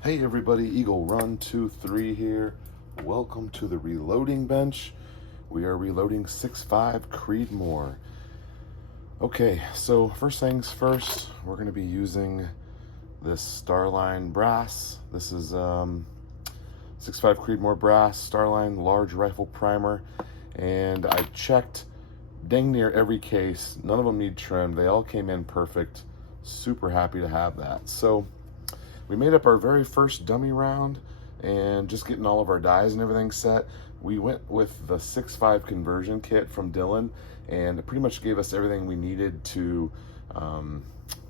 Hey everybody, Eagle Run 23 here. Welcome to the reloading bench. We are reloading 6.5 Creedmoor. Okay, so first things first, we're going to be using this Starline brass. This is 6.5 Creedmoor brass, Starline large rifle primer, and I checked dang near every case. None of them need trim. They all came in perfect. Super happy to have that. So we made up our very first dummy round, and just getting all of our dies and everything set, we went with the 6.5 conversion kit from Dylan, and it pretty much gave us everything we needed to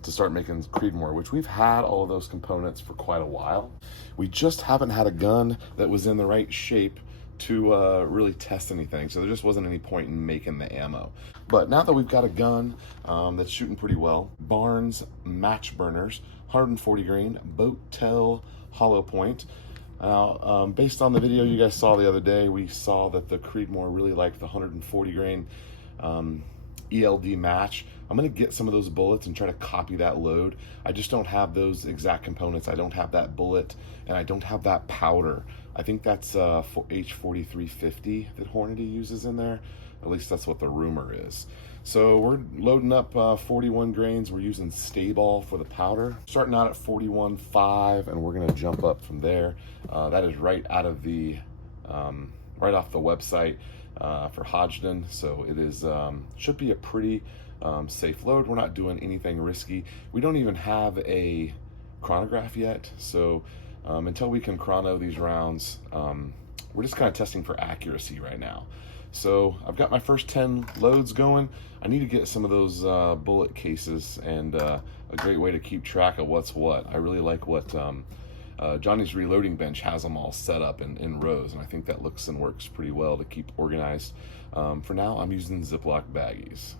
start making Creedmoor, which we've had all of those components for quite a while. We just haven't had a gun that was in the right shape to really test anything, so there just wasn't any point in making the ammo. But now that we've got a gun that's shooting pretty well, Barnes match burners, 140 grain boat tail hollow point. Now, based on the video you guys saw the other day, we saw that the Creedmoor really liked the 140 grain ELD match. I'm going to get some of those bullets and try to copy that load. I just don't have those exact components. I don't have that bullet, and I don't have that powder. I think that's for H4350 that Hornady uses in there. At least that's what the rumor is. So we're loading up 41 grains. We're using Stay-Ball for the powder. Starting out at 41.5, and we're going to jump up from there. That is right out of the right off the website for Hodgdon. So it is should be a pretty safe load. We're not doing anything risky. We don't even have a chronograph yet, so until we can chrono these rounds, we're just kind of testing for accuracy right now. So I've got my first 10 loads going. I need to get some of those bullet cases, and a great way to keep track of what's what. I really like what Johnny's reloading bench has them all set up in rows, and I think that looks and works pretty well to keep organized. For now, I'm using Ziploc baggies.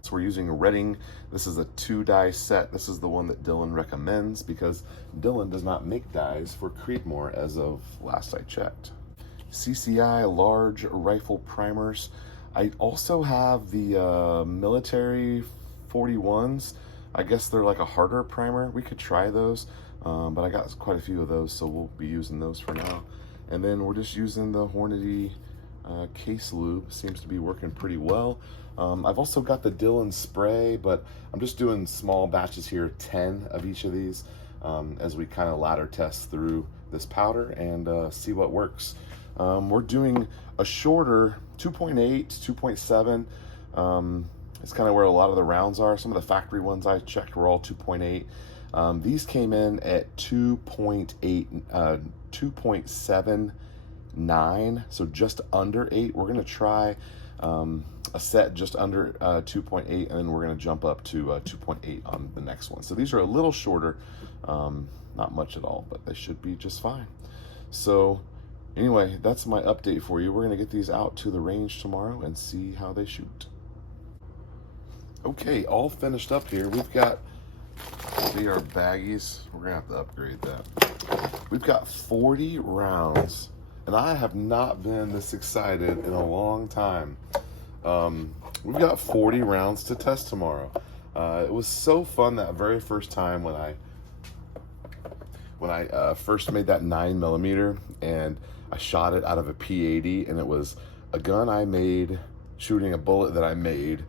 So we're using Redding. This is a 2-die set. This is the one that Dylan recommends because Dylan does not make dies for Creedmoor as of last I checked. CCI large rifle primers. I also have the military 41s. I guess they're like a harder primer. We could try those, but I got quite a few of those, so we'll be using those for now. And then we're just using the Hornady case lube. Seems to be working pretty well. I've also got the Dylan spray, but I'm just doing small batches here, 10 of each of these, as we kind of ladder test through this powder and see what works. We're doing a shorter 2.8, 2.7. It's kind of where a lot of the rounds are. Some of the factory ones I checked were all 2.8. These came in at 2.79, so just under 8. We're going to try a set just under 2.8, and then we're going to jump up to 2.8 on the next one. So these are a little shorter, not much at all, but they should be just fine. So anyway, that's my update for you. We're going to get these out to the range tomorrow and see how they shoot. Okay, all finished up here. We've got, see our baggies. We're going to have to upgrade that. We've got 40 rounds, and I have not been this excited in a long time. We've got 40 rounds to test tomorrow. It was so fun that very first time when I first made that 9mm, and I shot it out of a P80, and it was a gun I made shooting a bullet that I made.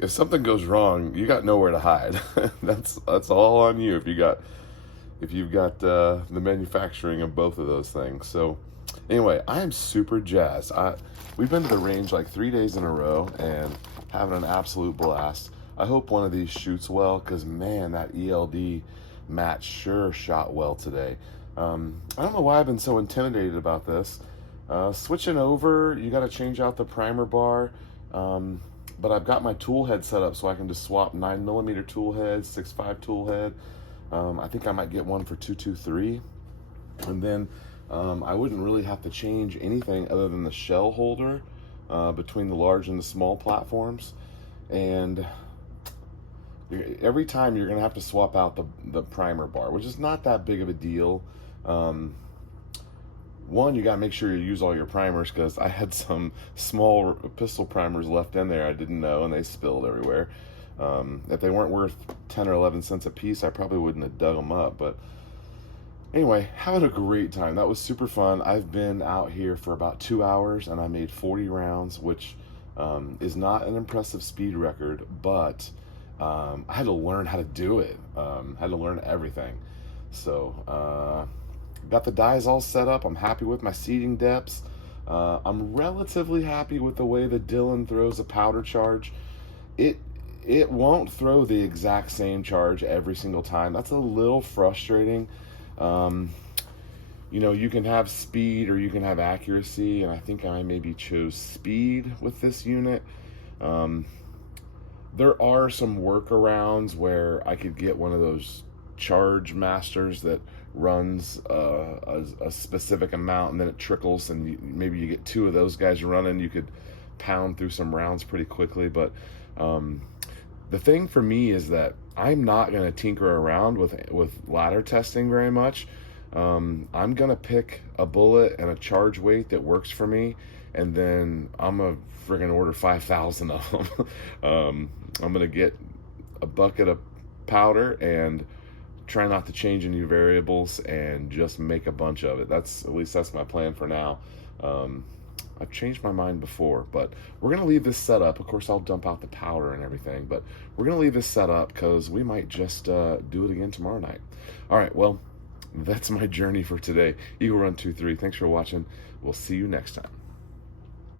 If something goes wrong, you got nowhere to hide. That's all on you if you've got the manufacturing of both of those things. So anyway, I am super jazzed. We've been to the range like 3 days in a row and having an absolute blast. I hope one of these shoots well, because man, that ELD match sure shot well today. I don't know why I've been so intimidated about this. Switching over, you got to change out the primer bar, but I've got my tool head set up so I can just swap 9mm tool head, 6.5 tool head. I think I might get one for 223, and then I wouldn't really have to change anything other than the shell holder between the large and the small platforms. And every time you're gonna have to swap out the primer bar, which is not that big of a deal. One, you gotta make sure you use all your primers, because I had some small pistol primers left in there I didn't know, and they spilled everywhere. If they weren't worth 10 or 11 cents a piece, I probably wouldn't have dug them up, but Anyway, having a great time. That was super fun. I've been out here for about 2 hours and I made 40 rounds, which is not an impressive speed record, but I had to learn how to do it. Had to learn everything. So, got the dies all set up. I'm happy with my seating depths. I'm relatively happy with the way that Dylan throws a powder charge. It it won't throw the exact same charge every single time. That's a little frustrating. Um, you can have speed or you can have accuracy, and I think I maybe chose speed with this unit. Um, there are some workarounds where I could get one of those charge masters that runs a specific amount and then it trickles, and maybe you get two of those guys running. You could pound through some rounds pretty quickly, but um, the thing for me is that I'm not going to tinker around with ladder testing very much. I'm going to pick a bullet and a charge weight that works for me, and then I'm going to friggin' order 5,000 of them. I'm going to get a bucket of powder and try not to change any variables and just make a bunch of it. At least that's my plan for now. I've changed my mind before, but we're going to leave this set up. Of course, I'll dump out the powder and everything, but we're going to leave this set up because we might just do it again tomorrow night. All right, well, that's my journey for today. Eagle Run 23. Thanks for watching. We'll see you next time.